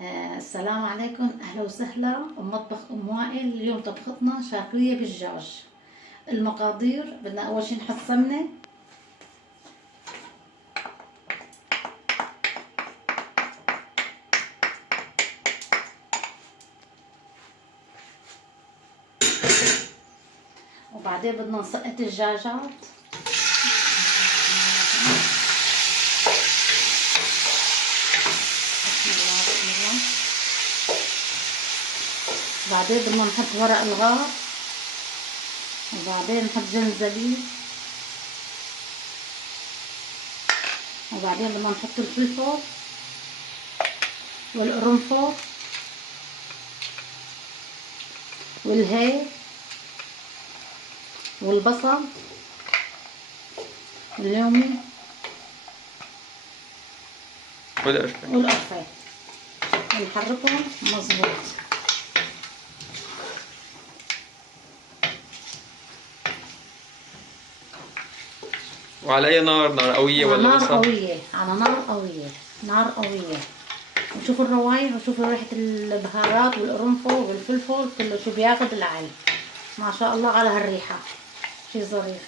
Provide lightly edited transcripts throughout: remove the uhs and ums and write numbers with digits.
السلام عليكم، اهلا وسهلا بمطبخ ام وائل. اليوم طبختنا شاكريه بالدجاج. المقادير: بدنا اول شي نحط سمنه، وبعدين بدنا نسقط الدجاجات، بسم الله بسم الله. بعدين بدنا نحط ورق الغار، وبعدين نحط جنزبيل، وبعدين بدنا نحط الفلفل والقرنفل والهيل والبصل واللومي والقرفة، ونحركهم مظبوط. وعلى اي نار؟ نار قوية ولا نار وسط؟ قوية، على نار قوية، نار قوية. وشوفوا الروايح وشوفوا ريحة البهارات والقرنفل والفلفل، كله شو بياخد العين. ما شاء الله على هالريحة، شي ظريف.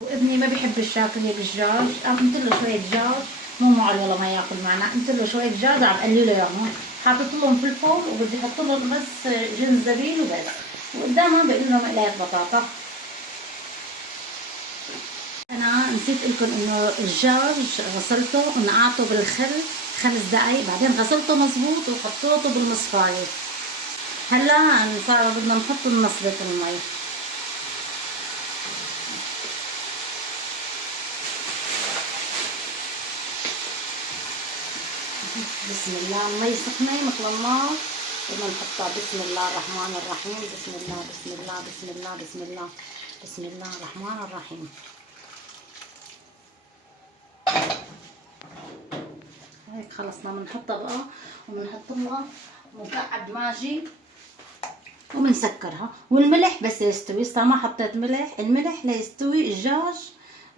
وابني ما بيحب الشاكرية بالدجاج، قمت له شوية دجاج، مو معه والله ما ياكل معنا، قمت له شوية دجاج عم قلي له اياهم، حاطط لهم فلفل وبدي احط لهم بس جنزبيل وبس، وقدامها بقلي لهم قلاية بطاطا. انا نسيت لكم انه الدجاج غسلته ونقعته بالخل 5 دقايق، بعدين غسلته مظبوط وحطيته بالمصفاية. هلا صار بدنا نحط نصبة المي. بسم الله، المي سخنة مثل النار، بدنا نحطها. بسم الله الرحمن الرحيم، بسم الله بسم الله بسم الله بسم الله بسم الله الرحمن الرحيم. هيك خلصنا، بنحطها بقى وبنحط لها مكعب ماجي وبنسكرها. والملح بس يستوي، لسه ما حطيت ملح، الملح ليستوي الدجاج،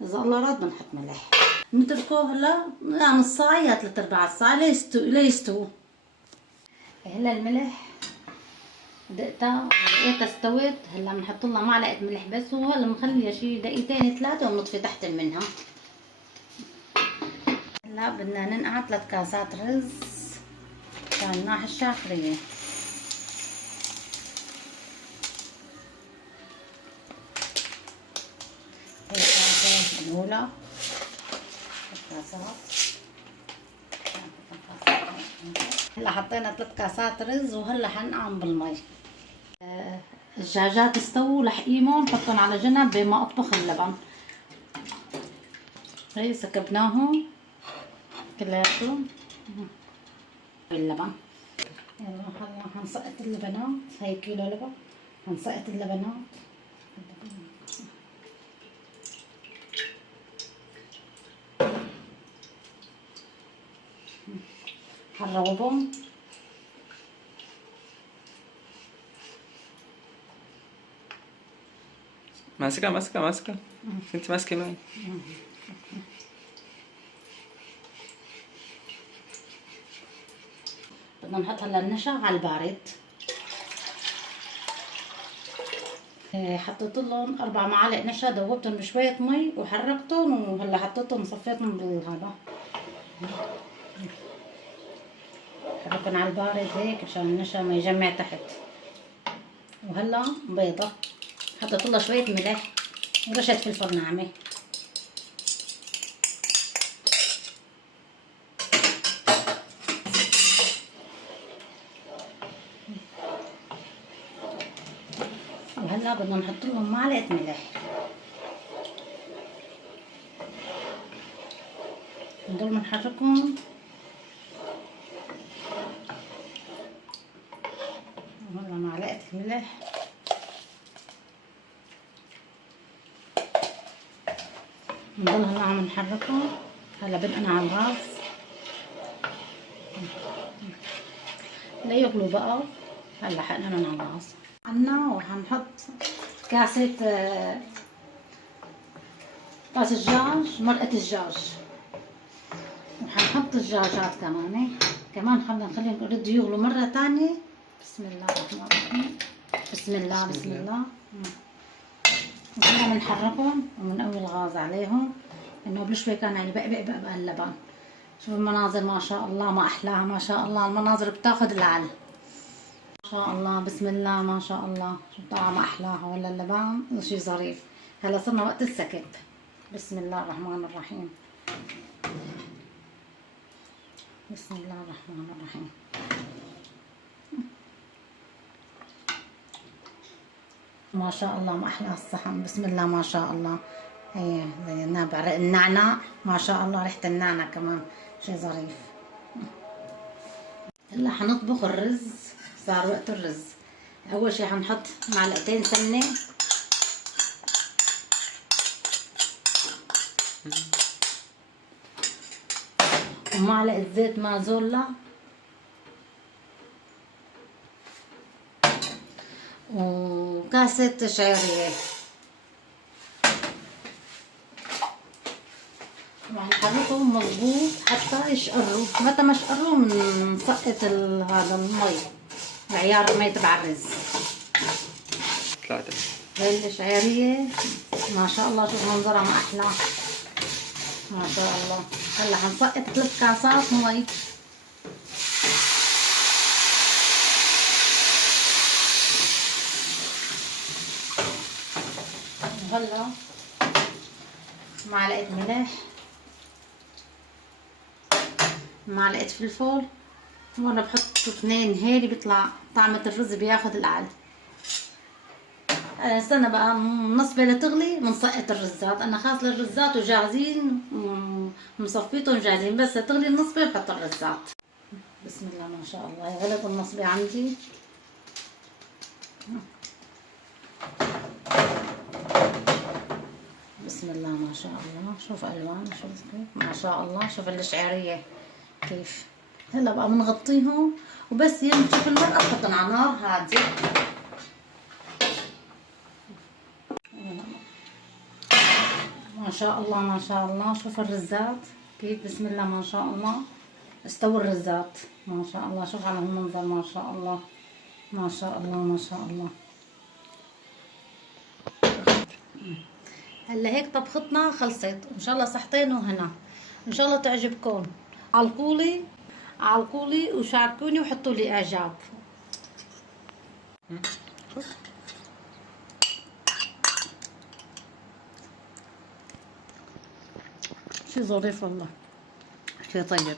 اذا الله راد بنحط ملح. نتركه هلا نص ساعة يا 3/4 ساعة ليستوي. هلا الملح دقتها لقيتها استوت، هلا بنحط لها معلقة ملح بس، وهلا مخليها شي دقيقتين 3 وبنطفي تحت منها. هلا بدنا ننقع 3 كاسات رز عشان ناح الشاكرية. هي الكاسة الأولى، هلا حطينا 3 كاسات رز، وهلا حنقعهم بالمي. الدجاجات استووا، لحقيمهم نحطهم على جنب بما اطبخ اللبن. هي سكبناهم كلياتهم باللبن. يلا هلا حنسقط اللبنات، هي كيلو لبن، حنسقط اللبنات. حنروبهم. ماسكة انت ماسكة معي. بدنا نحط هلا النشا على البارد. حطيت لهم 4 معالق نشا، دوبتهم بشوية مي وحركتهم، وهلا حطيتهم صفيتهم بالهذا، حركهم على البارد هيك عشان النشا ما يجمع تحت. وهلا بيضة حطيت لها شوية ملح ورشة فلفل ناعمة. وهلا بدنا نحط لهم معلقة ملح، نضل نحركهم. وهلا معلقة الملح، نضل هلا عم نحركهم. هلا بدقنا على الغاز ليغلوا بقى. هلا حقنا من على الغاز عنا، وحنحط كاسة طاس الدجاج، مرقة الدجاج، وحنحط الدجاجات كمان كمان خليهم يردوا يغلوا مرة تانية. بسم الله الرحمن الرحيم. بسم الله بسم الله. وهنا بنحركهم وبنقوي الغاز عليهم، انه قبل شوي كان يعني بقى اللبن. شوف المناظر ما شاء الله، ما احلاها ما شاء الله، المناظر بتاخذ العل ما شاء الله. بسم الله ما شاء الله، شوف طعم ما احلاها، ولا اللبن شيء ظريف. هلا صرنا وقت السكب. بسم الله الرحمن الرحيم. بسم الله الرحمن الرحيم. ما شاء الله ما احلى الصحن. بسم الله ما شاء الله. هي زي نابع النعناع ما شاء الله، ريحة النعناع كمان شيء ظريف. هلا حنطبخ الرز، صار وقت الرز. اول شي حنحط معلقتين سمنة ومعلقة زيت مازولا وكاسة شعرية، وهنحركهم مظبوط حتى يشقروا. متى ما شقروا بنسقط هذا المي، العيار المي تبع الرز. 3 هاي الشعرية ما شاء الله، شوف منظرها ما احلى ما شاء الله. هلا حنسقط 3 كاسات مي. وهلا معلقة ملح، معلقة فلفل، وانا بحط 2 هيك بيطلع طعمة الرز بياخد العل. استنى بقى نصبة لتغلي بنسقط الرزات. انا خاصة الرزات وجاهزين مصفيتهم جاهزين، بس تغلي النصبة بحط الرزات. بسم الله ما شاء الله. غلت النصبة عندي. بسم الله ما شاء الله. شوف الوان، شوف كيف ما شاء الله. شوف الشعرية كيف. هلا بقى بنغطيهم وبس ينشف المرقة بحطهم على نار هادية. ما شاء الله ما شاء الله. شوف الرزات كيف. بسم الله ما شاء الله. استووا الرزات ما شاء الله. شوف على هالمنظر ما شاء الله ما شاء الله ما شاء الله. هلا هيك طبختنا خلصت. ان شاء الله صحتين وهنا. ان شاء الله تعجبكم. علقولي وشاركوني وحطوا لي اعجاب. شي ظريف والله، شي طيب.